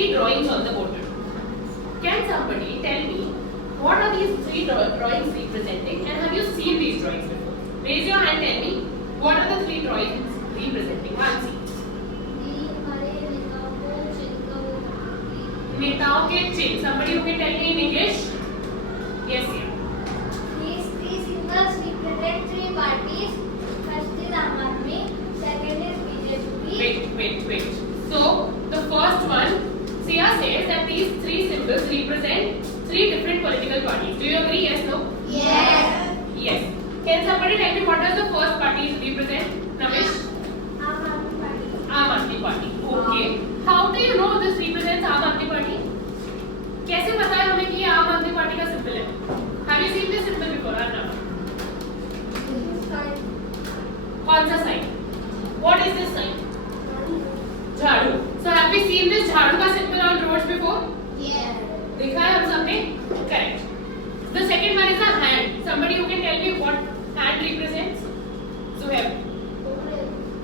three drawings on the board. Can somebody tell me what are these three drawings representing, and have you seen these drawings before? Raise your hand, tell me what are the three drawings representing. One, see. नेताओं के चिन्ह. Somebody who can tell me in English? Yes, yeah. These three symbols represent three parties. First is Aam Aadmi, second is BJP. Wait. So the first one, Sia says that these three symbols represent three different political parties. Do you agree? Yes, no? Yes. Yes. Can somebody tell me what does the first party represent? Navish? Aam Aadmi Party. Aam Aadmi Party. Okay. How do you know this represents Aam Aadmi Party? कैसे पता है हमें कि ये आम आदमी party का symbol है? Have you seen this symbol before? Arna? कौन सा sign? What is this sign? झाड़ू. So have we seen this झाड़ू का symbol on roads before? Yes. देखा है हम सबने? Correct. The second one is a hand. Somebody who can tell me what hand represents? Zuhair.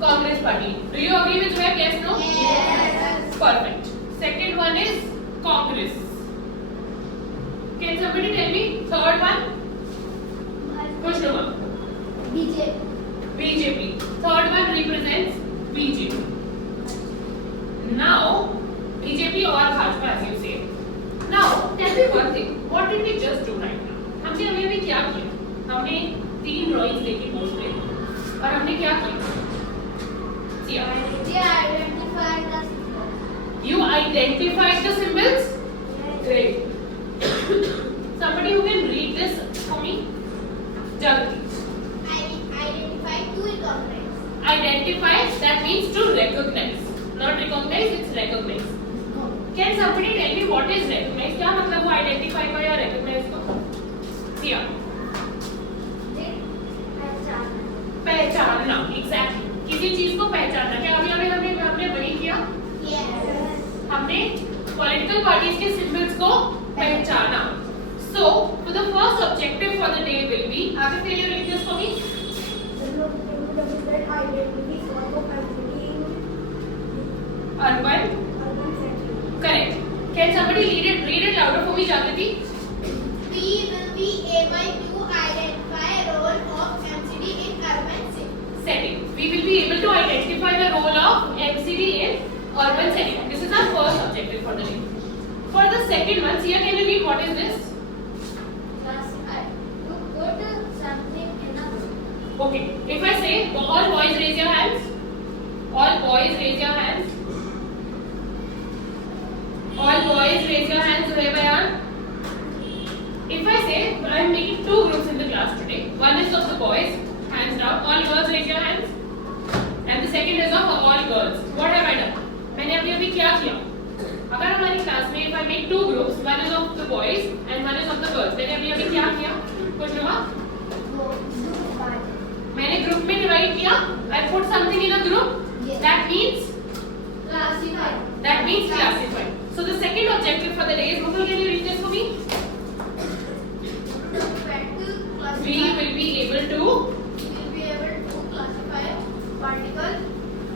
Congress Party. Do you agree with Zuhair? Yes, no? Yes. Perfect. Second one is Congress. Can somebody tell me third one? Kushnuma. BJP. Third one represents BJP. Now BJP or Bhajpa as you say. Now tell me one thing. What did we just do right now? हमने अभी क्या किया? हमने तीन drawings लेके board पे और हमने क्या किया? You identified the symbols? Great. Somebody who can read this for me? Jagrati. Identify, that means to recognize. Not recognize, it's recognize. Can somebody tell me what is recognize? क्या मतलब वो identify का या recognize का? Sia. पहचानना. Exactly. किसी चीज को पहचानना. क्या अभी हमने वही किया? हमने political parties के symbols को पहचाना. So, the first objective for the day will be. Agar can you read this for me? Urban. Correct. Can somebody read it louder for me, Jagrati? We will be able to identify role of MCD in urban setting. We will be able to identify the role of MCD in urban setting. This is our first objective for the day. For the second one, Sia, can you read what is this? Okay. If I say all boys raise your hands. All boys raise your hands. All boys raise your hands. Zuhair Bayan. If I say I am making two groups in the class today. One is of the boys, hands down. All girls raise your hands. And the second is of all girls. What have I done? मैंने अभी क्या किया? अगर हमारी class में if I make two groups, one is of the boys and one is of the girls. मैंने अभी क्या किया? कुछ हुआ? मैंने ग्रुप में डिवाइड किया. I put something in a group. That means classify. That means classify. So the second objective for the day is, Mukul, can you read this for me? We will be able to classify particle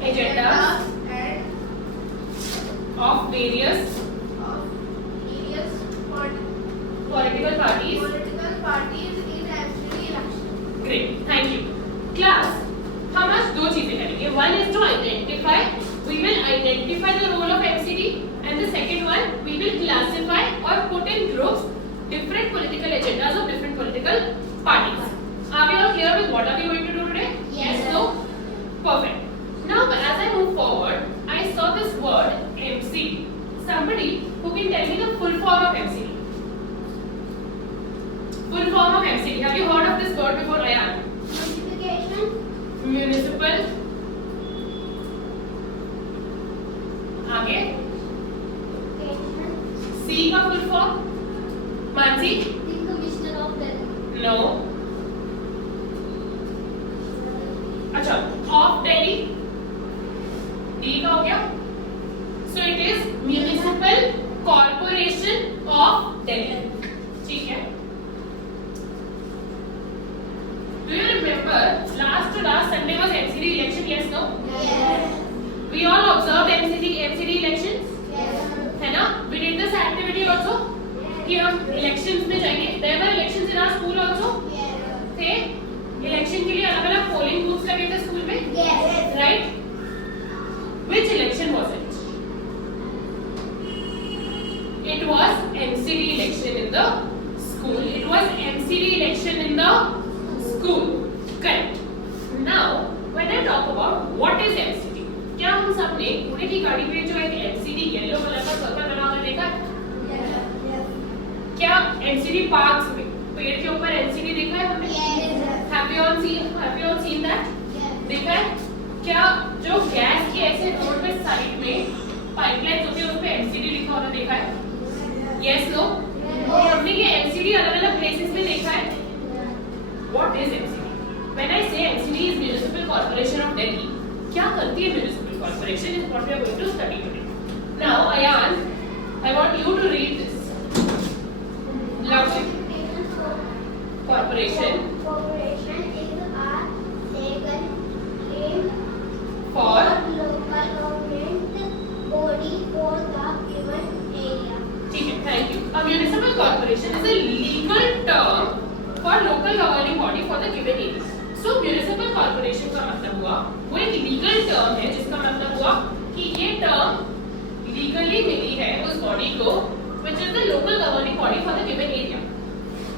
agendas and of various political parties. in MCD election. Great, thank you. Class, हम आज दो चीजें करेंगे. One is to identify. We will identify the role of MCD, and the second one we will classify or put in groups different political agendas of different political parties. Are we all clear with what are we going to do today? Yes. No? Perfect. Now as I move forward, I saw this word MCD. Somebody who can tell me the full form of MCD. Full form of MCD. Have you heard of this word before, Ayan? Municipal. आगे. C का full form. Mansi. Commissioner of Delhi. No. अच्छा. Of Delhi. D का हो गया. So it is Municipal Corporation of Delhi. ठीक है. Do you remember last Sunday was MCD election? Yes, no? Yes. We all observed MCD elections. Yes. है ना? कि हम इलेक्शंस में जाएंगे. There were elections in our school also. थे election के लिए अलग-अलग पोलिंग बूथ्स लगे थे स्कूल में. Right? Which election was it? It was MCD election in the school. It was MCD election in the school. Correct. Now, when I talk about what is MCD, क्या हम सबने कूड़े की गाड़ी पे जो एक MCD येलो कलर का सर्कल बना हुआ देखा है? क्या MCD पार्क्स में पेड़ के ऊपर MCD देखा है हमने? Have you all seen that? देखा है? क्या जो गैस की ऐसे रोड पे साइड में पाइपलाइंस होती है उस पे MCD लिखा होता देखा है? Yes, no? और हमने ये MCD अलग-अलग प्लेसेस में देखा है. What is MCD? When I say MCD is Municipal Corporation of Delhi, क्या करती है Municipal Corporation is what we are going to study today. Now, Ayan, I want you to read this. Lovely. Corporation is a legal name for local government body for the given area. ठीक है, thank you. A municipal corporation is a legal term for local governing body for the given area. So municipal corporation का मतलब हुआ वो एक legal term है जिसका मतलब हुआ कि ये term legally मिली है उस body को which is the local governing body for the given area.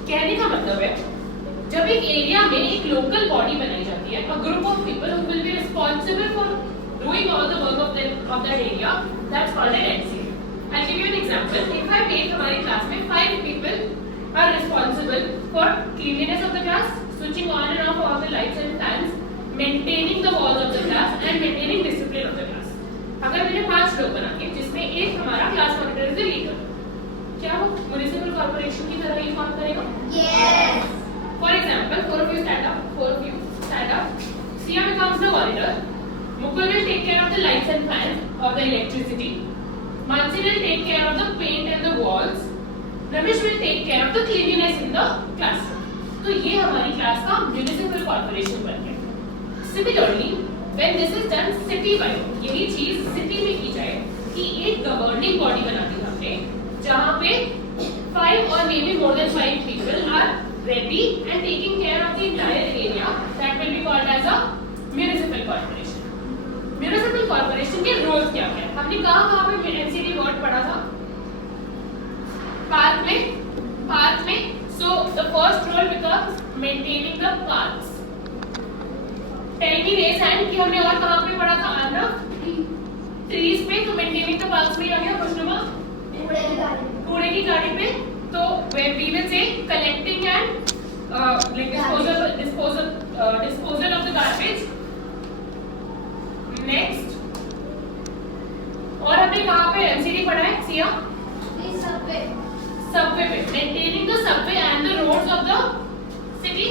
कहने का मतलब है जब एक एरिया में एक लोकल बॉडी बनाई जाती है a group of people who will be responsible for doing all the work of that area, that's called an MCD. I'll give you an example. If I make हमारी class में 5 people are responsible for cleanliness of the class, switching on and off all the lights and fans, maintaining the walls of the class and maintaining discipline of the class. अगर मैंने 5 लोग बना के जिसमें एक हमारा क्लास मॉनिटर इज लीडर, क्या वो म्युनिसिपल कॉर्पोरेशन की तरह ही काम करेगा? Yes. For example, 4 of you stand up. Sia becomes the monitor. Mukul will take care of the lights and fans or the electricity. Mansi will take care of the paint and the walls. Ramesh will take care of the cleanliness in the classroom. तो ये हमारी class का municipal corporation बन गया. Similarly, when this is done city wide, यही चीज city में की जाए कि एक गवर्निंग बॉडी बना दी हमने जहाँ पे 5 or maybe more than 5 people are ready and taking care of the entire area, that will be called as a municipal corporation. Municipal corporation के रोल्स क्या क्या? हमने कहाँ पे MCD वर्ड पढ़ा था? पार्क में. So the first role becomes maintaining the parks. Tell me raise hand कि हमने और कहाँ पे पढ़ा था? आना trees पे, तो maintaining the parks में आ गया खुशनुमा. कूड़े की गाड़ी पे तो we will say collecting and like disposal of the garbage. Next, और हमने कहाँ पे MCD पढ़ा है सिया? Subway पे maintaining the subway and the roads of the city.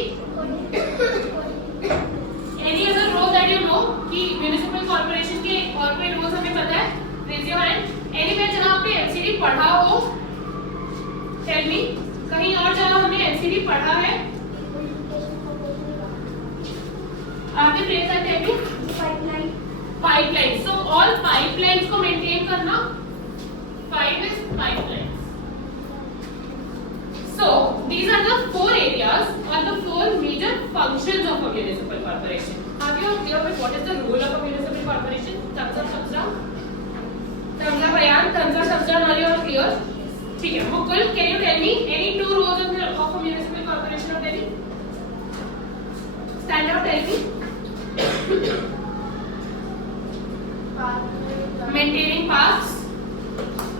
Any other role that you know कि municipal corporation के और कोई roles हमें पता है? Raise your hand. Anywhere जहाँ पे MCD पढ़ा हो, tell me. कहीं और जहाँ हमने MCD पढ़ा है? आपने press and tell me. Pipeline. So all pipelines को maintain करना. 5 is pipelines. So these are the 4 areas or the 4 major functions of a municipal corporation. Are you clear with what is the role of a municipal corporation? Thumbs up, thumbs down. Thumbs up, Ayan. Thumbs up, thumbs down. Are you all clear? ठीक है. Mukul, can you tell me any 2 roles of a municipal corporation of Delhi? Stand up, tell me. Maintaining parks.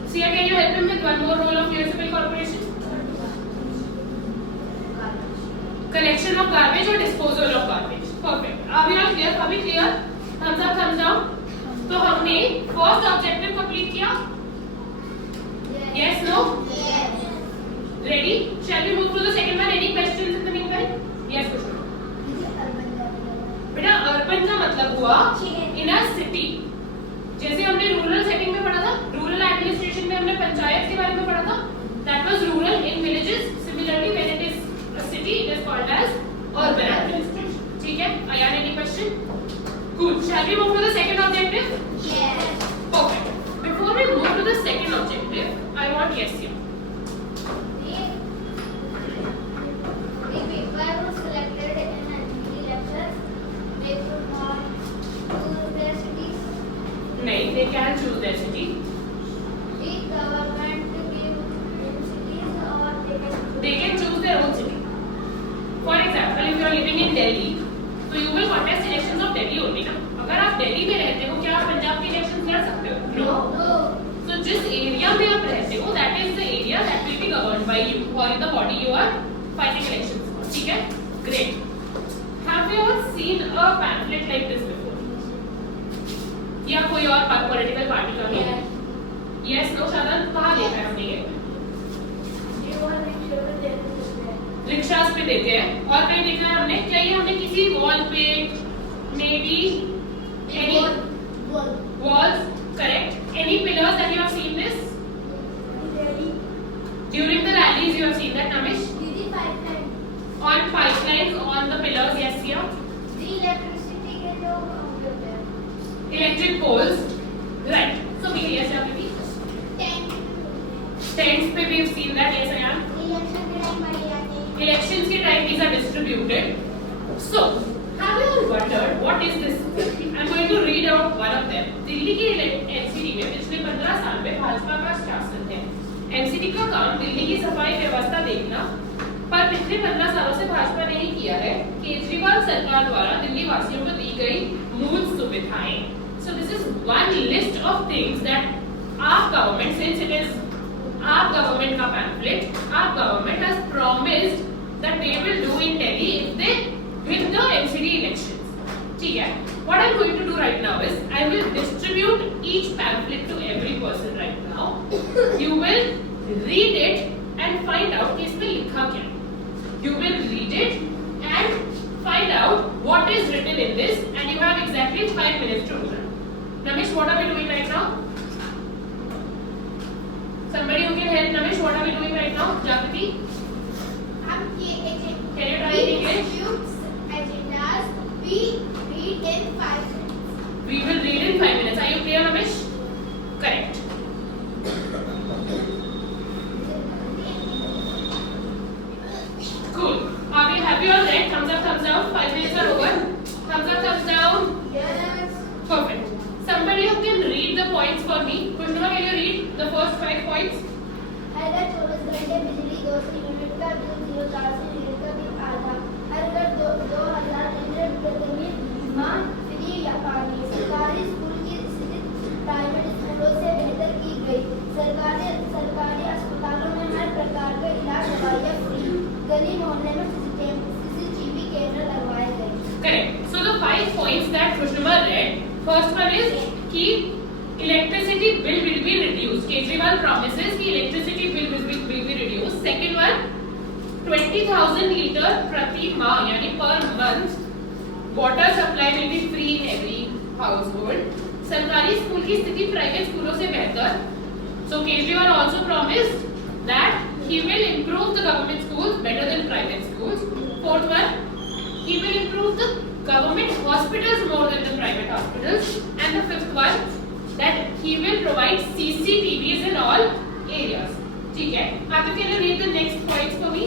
Sia, can you help him with one more role of municipal corporation? Collection of garbage or disposal of garbage. Perfect. Are we all clear? Are we clear? Thumbs up, thumbs down. तो हमने first objective complete किया? Yes, no? Yes. Ready? Shall we move to the second one? Any questions in the meanwhile? Yes, Kushal. बेटा urban का मतलब हुआ in a city. जैसे हमने rural setting में पढ़ा था, रूरल एडमिनिस्ट्रेशन में हमने पंचायत के बारे में पढ़ा था. That was rural in villages. Similarly, when it is a city, it is called as urban administration. ठीक है? Ayan, any question? Good. Shall we move to the second objective? Yes. Perfect. Before we move to the second objective, I want yes here. for the body you are fighting elections for. ठीक है? Great. Have you ever seen a pamphlet like this before? या कोई और political party का भी? Yes, no, शायद कहाँ देखा है हमने ये? रिक्शास पे देते हैं और कहीं देखा है हमने? क्या ये हमने किसी वॉल पे, maybe any walls, correct? Any pillars that you have seen this? During the rallies you have seen that, Namish? On pipelines, on the pillars, yes, here. Electric poles, right? So we yes, yeah, baby. Tents पे we've seen that, yes, I am. Elections के time these are distributed. So, have you all wondered what is this? I'm going to read out one of them. Delhi की NCD में पिछले 15 साल में भाजपा का शासन है. एनसीडी का काम दिल्ली की सफाई व्यवस्था देखना, पर पिछले 15 सालों से भाजपा ने ही किया है. केजरीवाल सरकार द्वारा दिल्ली वासियों को दी गई मूल सुविधाएं. So this is one list of things that our government, since it is our government का pamphlet, our government has promised that they will do in Delhi if they win the NCD elections. ठीक है? What I'm going to do right now is I will distribute each pamphlet to every person right now. You will read it and find out कि इसमें लिखा क्या है. You will read it and find out what is written in this, and you have exactly 5 minutes to do that. Namish, what are we doing right now? Somebody who can help Namish, what are we doing right now? Jagriti? Can you try in English? Agendas we read in 5 minutes. We will read in 5 minutes. Are you clear, Namish? Correct. Cool. Have you all read? Thumbs up, thumbs down. 5 minutes are over. Thumbs up, thumbs down. Yes. Perfect. Somebody who can read the points for me. Kushnuma, can you read the first 5 points? हर घर 24 घंटे बिजली 200 unit का bill 04 से unit का bill आधा. हर घर 2000 litre प्रति माह फ्री या पानी. सरकारी स्कूल की स्थिति प्राइवेट स्कूलों से बेहतर की गई. सरकारी अस्पतालों में हर प्रकार का इलाज दवाइयाँ फ्री. गली मोहल्ले में CCTV कैमरा लगवाए गए. Correct. So the 5 points that Kushnuma read. First one is कि electricity bill will be reduced. Kejriwal promises कि electricity bill will be reduced. Second one, 20,000 liter प्रति माह यानी per month water supply will be free in every household. सरकारी school की स्थिति private स्कूलों से बेहतर. So Kejriwal also promised that he will improve the government schools better than private schools. Fourth one, he will improve the government hospitals more than the private hospitals. And the fifth one, that he will provide CCTVs in all areas. ठीक है? Atif, can you read the next points for me?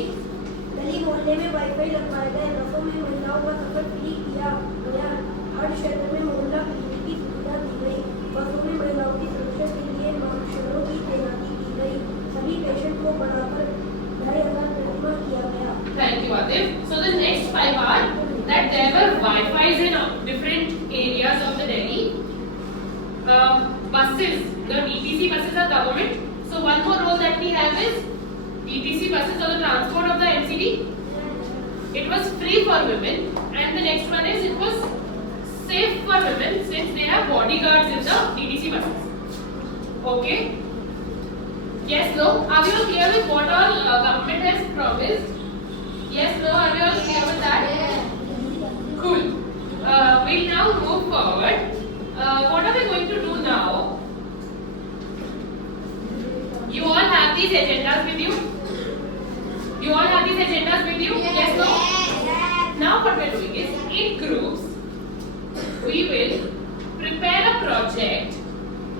गली मोहल्ले में wifi लगवाए गए. बसों में महिलाओं का सफर फ्री किया गया. हर क्षेत्र में मोहल्ला क्लिनिक की सुविधा दी गई. बसों में महिलाओं की सुरक्षा के लिए मार्शलों की तैनाती की गई. सभी पेशेंट को बढ़ाकर 2,500 प्रतिमाह किया गया. Thank you, Atif. So the next 5 are that there were Wi-Fi's in different areas of the Delhi. Buses, the DTC buses are government. So one more role that we have is DTC buses or the transport of the NCD. It was free for women, and the next one is it was safe for women since they have bodyguards in the DTC buses. Okay. Yes, no. Are you all clear with what all government has promised? Yes, no. Are you all clear with that? Cool. We'll now move forward. What are we going to do now? You all have these agendas with you? You all have these agendas with you? Yes, no? Now what we're doing is, in groups, we will prepare a project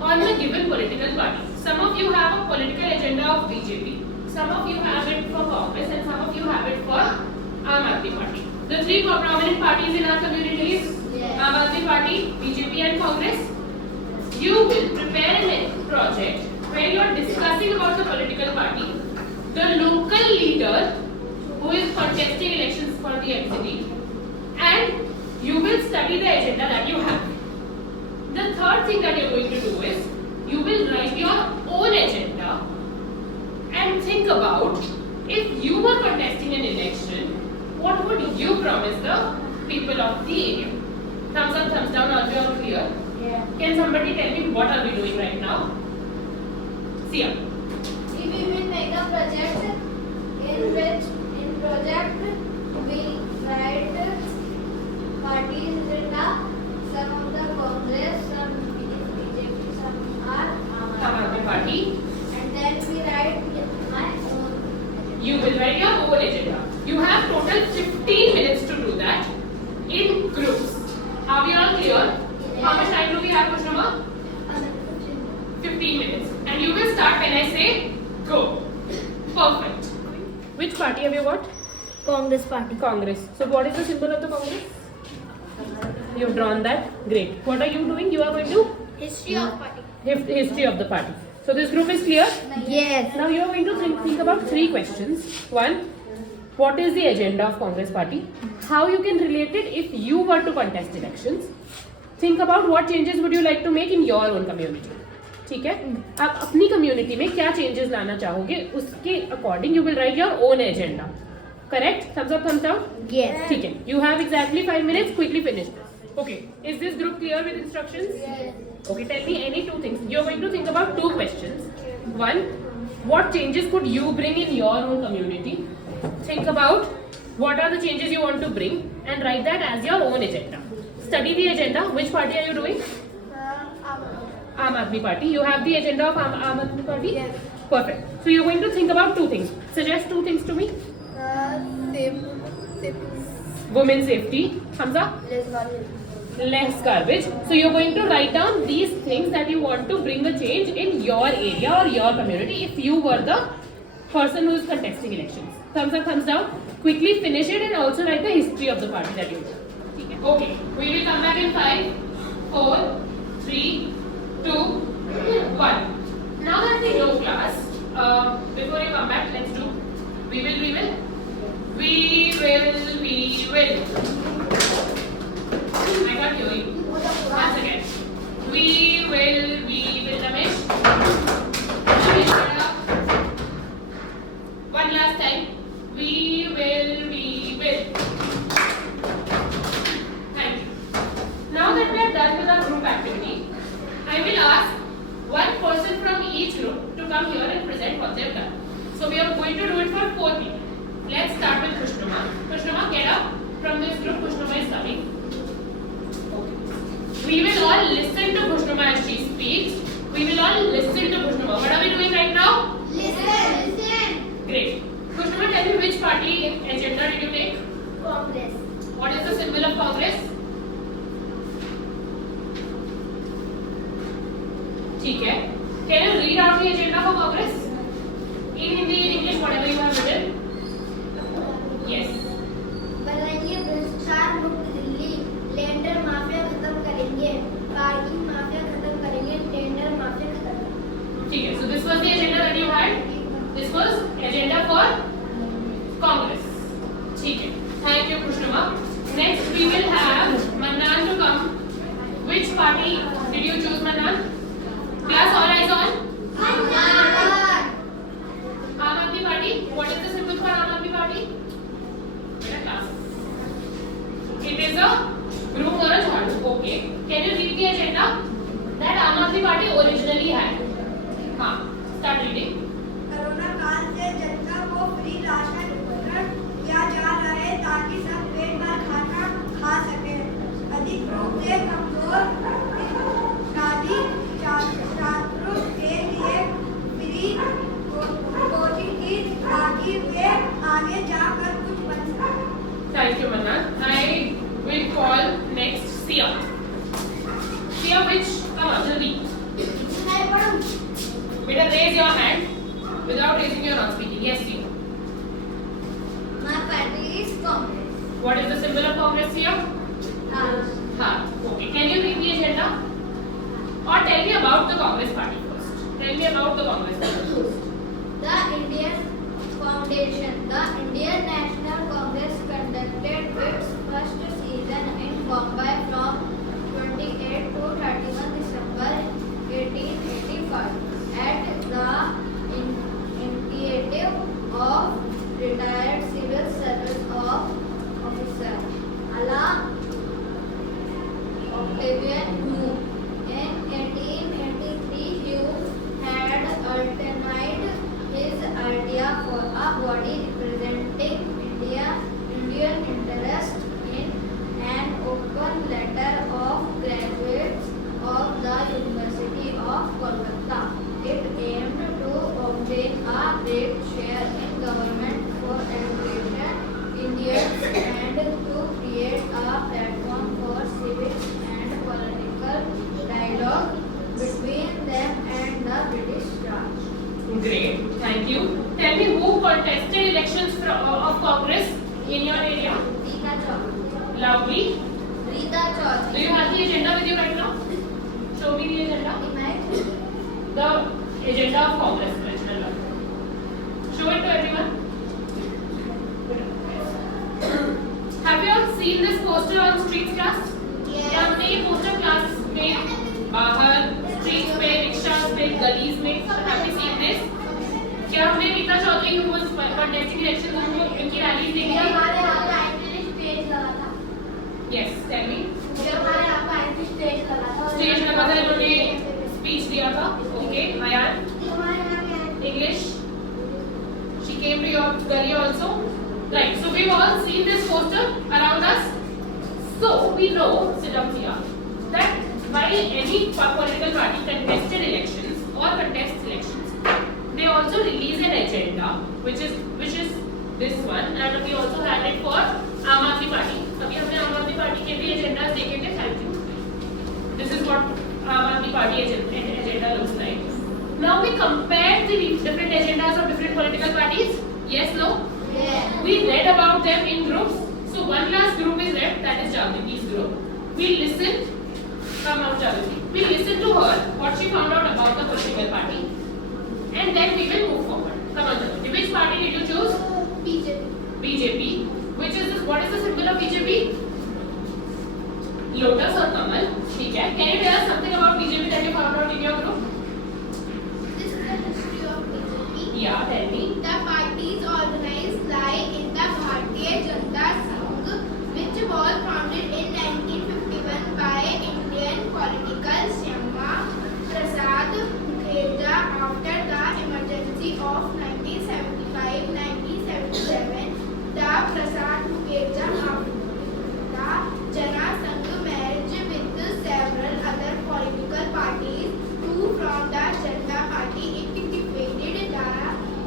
on the given political party. Some of you have a political agenda of BJP. Some of you have it for Congress and some of you have it for Aam Aadmi Party. The 3 prominent parties in our community is Aam Aadmi Party, BJP and Congress. You will prepare a project where you are discussing about the political party, the local leader who is contesting elections for the MCD, and you will study the agenda that you have. The third thing that you are going to do is you will write your own agenda and think about what would you promise the people of the area? Thumbs up, thumbs down, are we all clear? Yeah. Can somebody tell me what are we doing right now? Sia. We will make a project in which in project we write parties agenda, some of the Congress, some is BJP, some are Aam Aam Aadmi Party. and then we write my own. You will write your own agenda. You have total 15 minutes to do that in groups. Are we all clear? How much time do we have, Kushnama? 15 minutes. And you will start when I say go. Perfect. Which party have you got? Congress Party. Congress. So what is the symbol of the Congress? You've drawn that. Great. What are you doing? You are going to History of party. history of the party. So this group is clear? Yes. Now you are going to think about 3 questions. One, what is the agenda of Congress Party? How you can relate it if you were to contest elections? Think about what changes would you like to make in your own community. ठीक है? आप अपनी community में क्या changes लाना चाहोगे उसके according you will write your own agenda. Correct? Thumbs up, thumbs down? Yes. ठीक है. You have exactly 5 minutes. Quickly finish this. Okay. Is this group clear with instructions? Yes. Okay, tell me any 2 things. You're going to think about 2 questions. One, what changes could you bring in your own community? Think about what are the changes you want to bring and write that as your own agenda. Study the agenda. Which party are you doing? Aam Aadmi Party. You have the agenda of Aam Aadmi Party? Yes. Perfect. So you're going to think about 2 things. Suggest 2 things to me. Women's safety. Hamza? Less garbage. So you're going to write down these things that you want to bring a change in your area or your community if you were the person who is contesting elections. Thumbs up, thumbs down. Quickly finish it and also write the history of the party that you do. Okay, we will come back in 5, 4, 3, 2, 1. Now that we know class, before you come back, let's do we will. I can't hear you. Once again. We will, Ramesh. Ramesh, shut up. One last time. We will. Thank you. Now that we are done with our group activity, I will ask one person from each group to come here and present what they have done. So we are going to do it for 4 people. Let's start with Kushnuma. Kushnuma, get up. From this group, Kushnuma is coming. We will all listen to Kushnuma as she speaks. We will all listen to Kushnuma. What are we doing right now? Listen. Great. Kushnuma, tell me which party agenda did you take? Congress. What is the symbol of Congress? ठीक है. Can you read out the agenda for Congress? In Hindi, in English, whatever you have written. Yes. बनाएंगे भ्रष्टाचार मुक्त Delhi, lender mafia खत्म करेंगे, parking mafia खत्म करेंगे, tender mafia खत्म करेंगे. ठीक है. So this was the agenda that you had. This was agenda for Congress. ठीक है. Thank you, Kushnuma. Next we will have Mannan to come. Which party did you choose, Mannan? Class, all eyes on. Aam Aadmi Party. What is the symbol for Aam Aadmi Party? Beta class. It is a broom or a jhadu. Okay. Can you read the agenda that Aam Aadmi Party originally had? हाँ. Start reading. Corona काल से जनता को free ration वितरण किया जा रहा है ताकि सब पेट भर खाना खा सके. अधिक रूप से कमजोर शादी छात्रों के लिए फ्री कोचिंग की ताकि वे आगे जाकर कुछ बन सके. Thank you, Mannan. I will call next Sia. Sia, which? Come on, Jaldi. Beta, raise your hand without raising your not speaking. Yes, Sia. My party is Congress. What is the symbol of Congress, Sia? Heart. Okay. Can you read the agenda? Or tell me about the Congress Party first. Tell me about the Congress Party first. The Indian Foundation, the Indian National Congress conducted its first season in Bombay from 28 to 31 December 1885 at the initiative of retired civil servants of Thank you. Tell me who contested elections of Congress in your area? Rita Chaudhary. Loudly. Rita Chaudhary. Do you have the agenda with you right now? Show me the agenda. The agenda of Congress. Show it to everyone. Have you all seen this poster on streets class? क्या हमने ये poster class में बाहर street में rickshaws में गलीज में have you seen this? क्या हमने Rita Chaudhary who was contesting election उनकी रैली देखी? हमारे यहाँ पे आइटरी स्टेज लगा था. Yes, tell me. हमारे यहाँ पे आइटरी स्टेज लगा था. स्टेज लगा था इन्होंने स्पीच दिया था. Okay, Ayan. हमारे यहाँ पे English. She came to your gully also. Right. So we've all seen this poster around us. So we know, sit down here, that while any political party contested elections or contests elections, they also release an agenda, which is this one, and we also had it for Aam Aadmi Party. अभी हमने Aam Aadmi Party के भी agendas देखे थे. Thank you. This is what Aam Aadmi Party agenda looks like. Now we compare the different agendas of different political parties. Yes, no? Yes. We read about them in groups. So one last group is read, that is Jagriti's group. We listen, come out Jagriti. We listen to her, what she found out about the political party, and then we will move forward. Come on Jagriti. Which party did you choose? BJP. BJP. Which is this? What is the symbol of BJP? Lotus or Kamal. ठीक है. Can you tell us something about BJP that you found out in your group? This is the history of BJP. Yeah, tell me. The party's organized lie in the Bharatiya Janata Sangh, which was founded in 1951 by Indian political Shyama Prasad Mukherjee after the emergency of 1975-1977. The Prasad Mukherjee Jana Sangh merged with several other political parties to form the Janata Party. It defeated the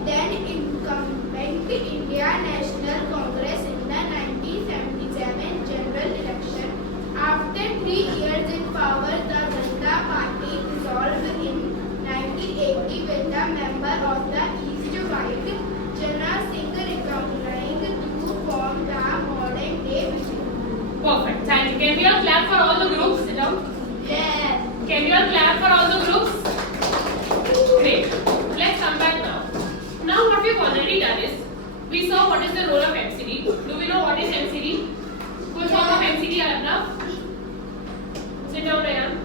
then incumbent India National Congress in the 1977 general election. After 3 years in power, the Janata Party dissolved in 1980 with the member of the East White Jana Singh recombining to form the modern day BJP. Perfect. Thank you. Can we all clap for all the groups? Sit down. Yes. Can we all clap for all the groups? Great. Let's come back now. Now what we've already done is, we saw what is the role of MCD. Do we know what is MCD? Full form of MCD, Arnav? Sit down, Ryan.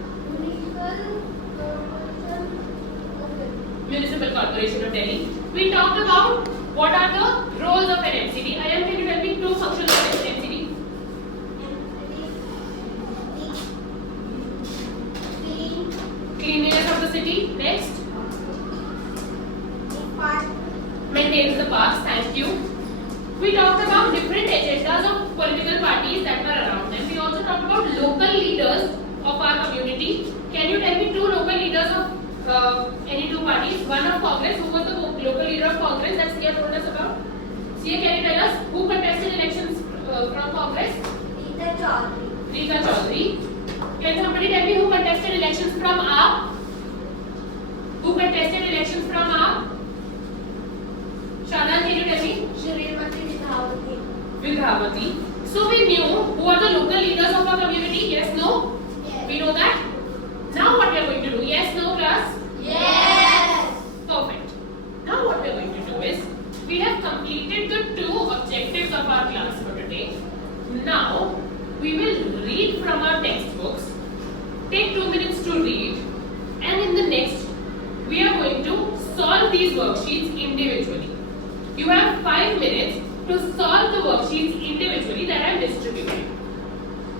Municipal Corporation of Delhi. We talked about what are the roles of an MCD. Ayan, can you tell me 2 functions of an MCD? Cleanliness of the city. Next. Maintains the parks. Thank you. We talked about different agendas of political parties that were around them. We also talked about local leaders of our community. Can you tell me 2 local leaders of any 2 parties? One of Congress. Who was the local leader of Congress that Sia told us about? Sia, can you tell us who contested elections from Congress? Rita Chaudhary. Rita Chaudhary. Can somebody tell me who contested elections from AAP? Who contested elections from AAP? Shana, can you tell me? Shrimati Vidhavati. Vidhavati. So we knew who are the local leaders of our community. Yes, no? Yes. We know that. Now what we are going to do? Yes, no, class? Yes. Perfect. Now what we are going to do is, we have completed the 2 objectives of our class for today. Now we will read from our textbooks. Take 2 minutes to read, and in the next we are going to solve these worksheets individually. You have 5 minutes to solve the worksheets individually that I am distributing.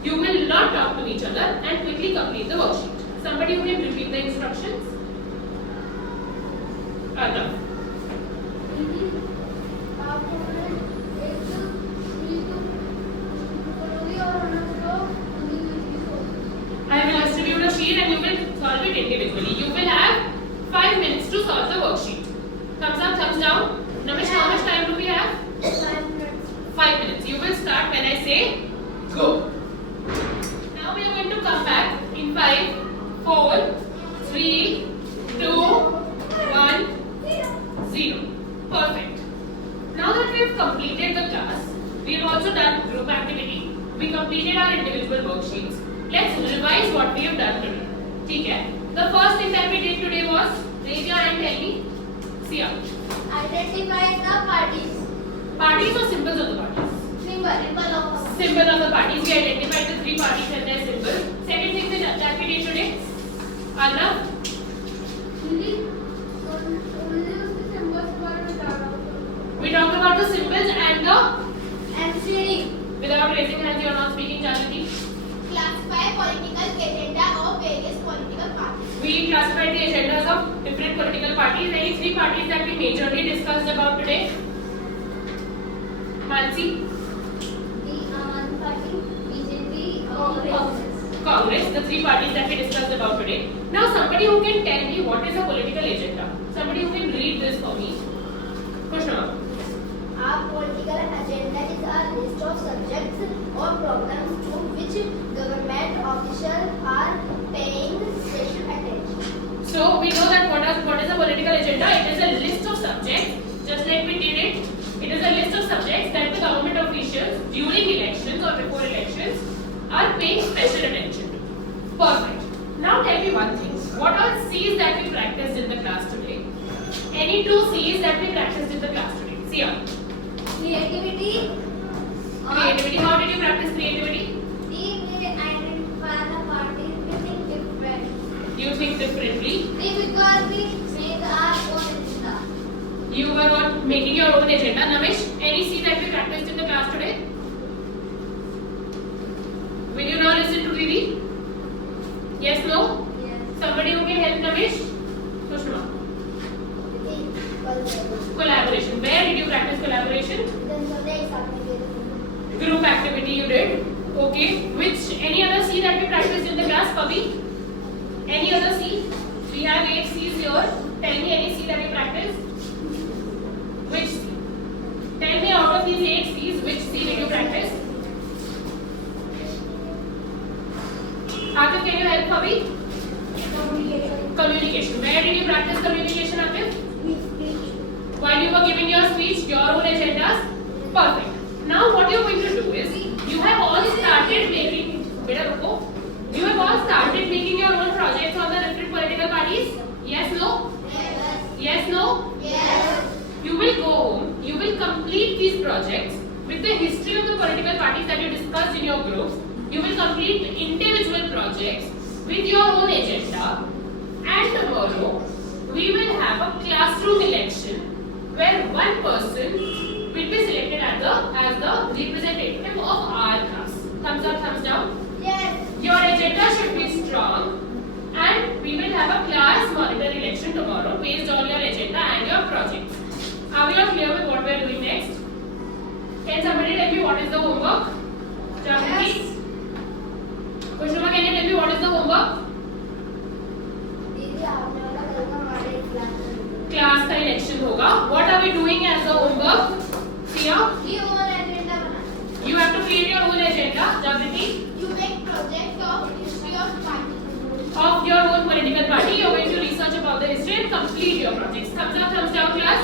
You will not talk to each other and quickly complete the worksheet. Somebody who can repeat the instructions? Arnav. I will distribute a sheet and you will solve it individually. You will have 5 minutes to solve the worksheet. Thumbs up, thumbs down. Namish, how much time do we have? 5 minutes. 5 minutes. You will start when I say go. Now we are going to come back in 5, 4, 3, 2, 1, 0. individual worksheets. Let's revise what we have done today. ठीक है? The first thing that we did today was raise your hand, tell me. Sia. Identify the parties. Parties or symbols of the parties? Symbol of the parties. We identified the three parties and their symbol. Second thing that we did today. Arnav. We talked about the symbols and the MCD. without raising hands you are not speaking, Janaki. Classify political agenda of various political parties. We classified the agendas of different political parties. Any three parties that we majorly discussed about today? Mansi. The Aam Aadmi Party, BJP, Congress, the three parties that we discussed about today. Now somebody who can tell me what is a political agenda. Somebody who can read this for me. Kushna. Our political agenda is a list of subjects or problems to which government officials are paying special attention. So we know that what is a political agenda? It is a list of subjects, just like we did it. It is a list of subjects that the government officials during elections or before elections are paying special attention to. Perfect. Now tell me one thing. What are C's that we practiced in the class today? Any two C's that we practiced in the class today? See here. Creativity. Creativity. How did you practice creativity? We identify the parties we think different. You think differently. Because we make our own agenda. You were on making your own agenda. Namesh, any C that we practiced in the class today? Will you now listen to Vivi? Yes, no? Yes. Somebody who can help Namesh? Sushma. Collaboration. Where did you practice collaboration? Group activity you did. Okay. Which any other C that we practiced in the class, Pavi? Any other C? We have 8 C's here. Tell me any C that we practiced. Which C? Tell me out of these 8 C's, which C did you practice? Atif, can you help Pavi? Communication. Where did you practice communication, Atif? While you were giving your speech, your own agendas. Perfect. Now what you are going to do is, you have all started making. You have all started making your own projects on the different political parties. Yes, no? Yes, no? Yes. You will go home. You will complete these projects with the history of the political parties that you discussed in your groups. You will complete individual projects with your own agenda. And tomorrow, we will have a classroom election where one person will be selected as the representative of our class. Thumbs up, thumbs down. Yes. Your agenda should be strong and we will have a class monitor election tomorrow based on your agenda and your projects. Are we all clear with what we are doing next? Can somebody tell me what is the homework? Janaki? Yes. Kushruma, can you tell me what is the homework? दीदी आपने वाला कल का हमारे class Class का election होगा. What are we doing as the homework? Sia? ये own agenda banana. You have to create your own agenda. Jagriti? You make project of history of party. Of your own political party. You are going to research about the history and complete your projects. Thumbs up, thumbs down, class.